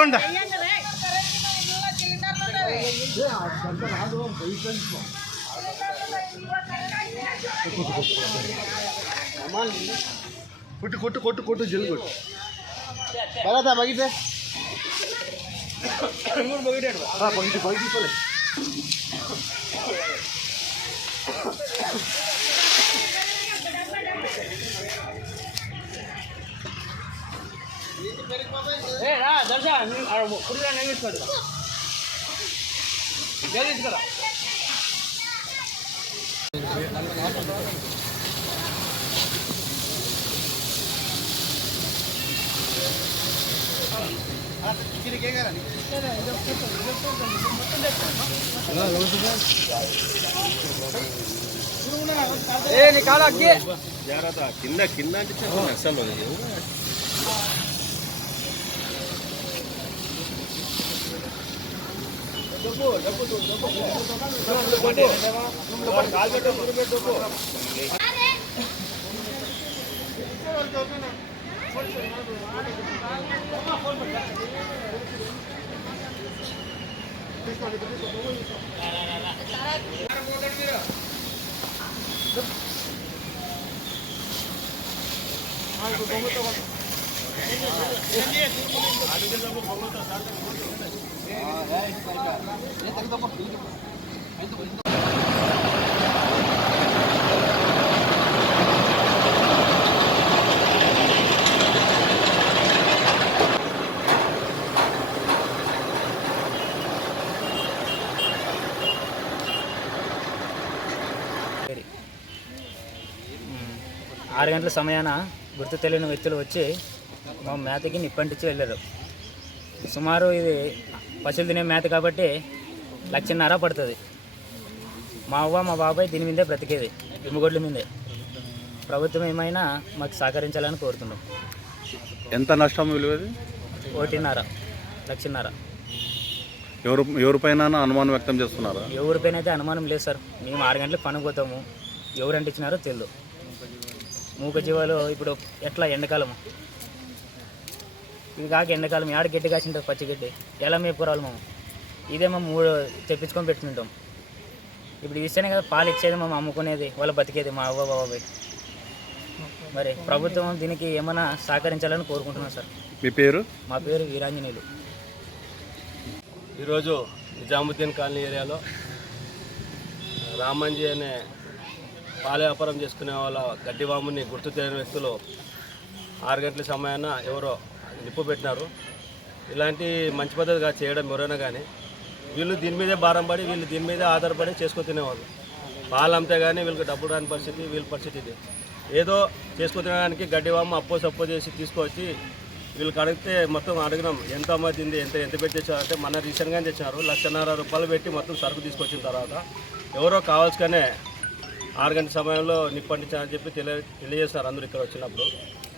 రెండు కొట్టు కొట్టు కొట్టు కొట్టు జల్లి కొట్టు బరాదా బగిటే బగిటి బగిటి పలే దర్శన్ కుడిగా నెంగిస్తుంది జల్దీ కదా కింద కింద అంటే నష్టం ఆరు గంటల సమయాన గుర్తు తెలియని వ్యక్తులు వచ్చి మా మేతకి నిప్పంటించి వెళ్ళారు. సుమారు ఇది పశువులు తినే మేత కాబట్టి 1,50,000 పడుతుంది. మా అవ్వ మా బాబాయ్ దీని మీదే బ్రతికేది, ఎమ్ముగొడ్ల మీదే. ప్రభుత్వం ఏమైనా మాకు సహకరించాలని కోరుతున్నాం. ఎంత నష్టం విలువది? 1,50,000. ఎవరిపైన అనుమానం వ్యక్తం చేస్తున్నారా? ఎవరిపైన అయితే అనుమానం లేదు సార్. మేము 6 గంటలకు పనికి పోతాము, ఎవరు అంటించినారో తెలియదు. మూగ జీవాలు ఇప్పుడు ఎట్లా ఎండాకాలము, ఇది కాక ఎండాకాలం ఏడ గడ్డి కాసింటుంది, పచ్చిగడ్డి ఎలా మేపుకోరాలి మేము? ఇదే మేము 3 తెప్పించుకొని పెట్టుకుంటాం. ఇప్పుడు ఇస్తేనే కదా పాలు ఇచ్చేది, మేము అమ్ముకునేది, వాళ్ళు బతికేది మా అవ్వ బాబాయ్. మరి ప్రభుత్వం దీనికి ఏమైనా సహకరించాలని కోరుకుంటున్నాం సార్. మీ పేరు? మా పేరు వీరాంజనేయులు. ఈరోజు నిజాముద్దీన్ కాలనీ ఏరియాలో రామంజీ అనే పాల వ్యాపారం చేసుకునే వాళ్ళ గడ్డివాముని గుర్తు తెలియని వ్యక్తులు 6 గంటల సమయాన ఎవరో నిప్పు పెట్టినారు. ఇలాంటి మంచి పద్ధతిగా చేయడం ఎవరైనా కానీ వీళ్ళు దీని మీదే భారం పడి, వీళ్ళు దీని మీదే ఆధారపడి చేసుకొని తినేవాళ్ళు. పాలు అమ్మితే కానీ వీళ్ళకి డబ్బులు రాని పరిస్థితి, వీళ్ళ పరిస్థితి ఇది. ఏదో చేసుకొని తినడానికి గడ్డివాము అప్పో చేసి తీసుకొచ్చి వీళ్ళకి అడిగితే మొత్తం అడగడం ఎంత అమ్మదింది, ఎంత పెట్టి తెచ్చారంటే మన రీసెంట్గానే తెచ్చినారు. 1,50,000 రూపాయలు పెట్టి మొత్తం సరుకు తీసుకొచ్చిన తర్వాత ఎవరో కావాల్సుకనే 6 గంటల సమయంలో నిప్పంటించాలని చెప్పి తెలియజేస్తారు అందరూ ఇక్కడ వచ్చినప్పుడు.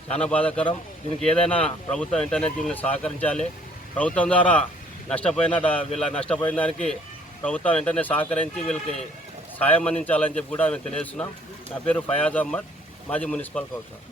చాలా బాధాకరం. దీనికి ఏదైనా ప్రభుత్వం వెంటనే దీన్ని సహకరించాలి. ప్రభుత్వం ద్వారా వీళ్ళ నష్టపోయిన దానికి ప్రభుత్వం వెంటనే సహకరించి వీళ్ళకి సాయం అందించాలని చెప్పి కూడా మేము తెలియజేస్తున్నాం. నా పేరు ఫయాజ్ అహ్మద్, మాజీ మున్సిపల్ కౌన్సిలర్.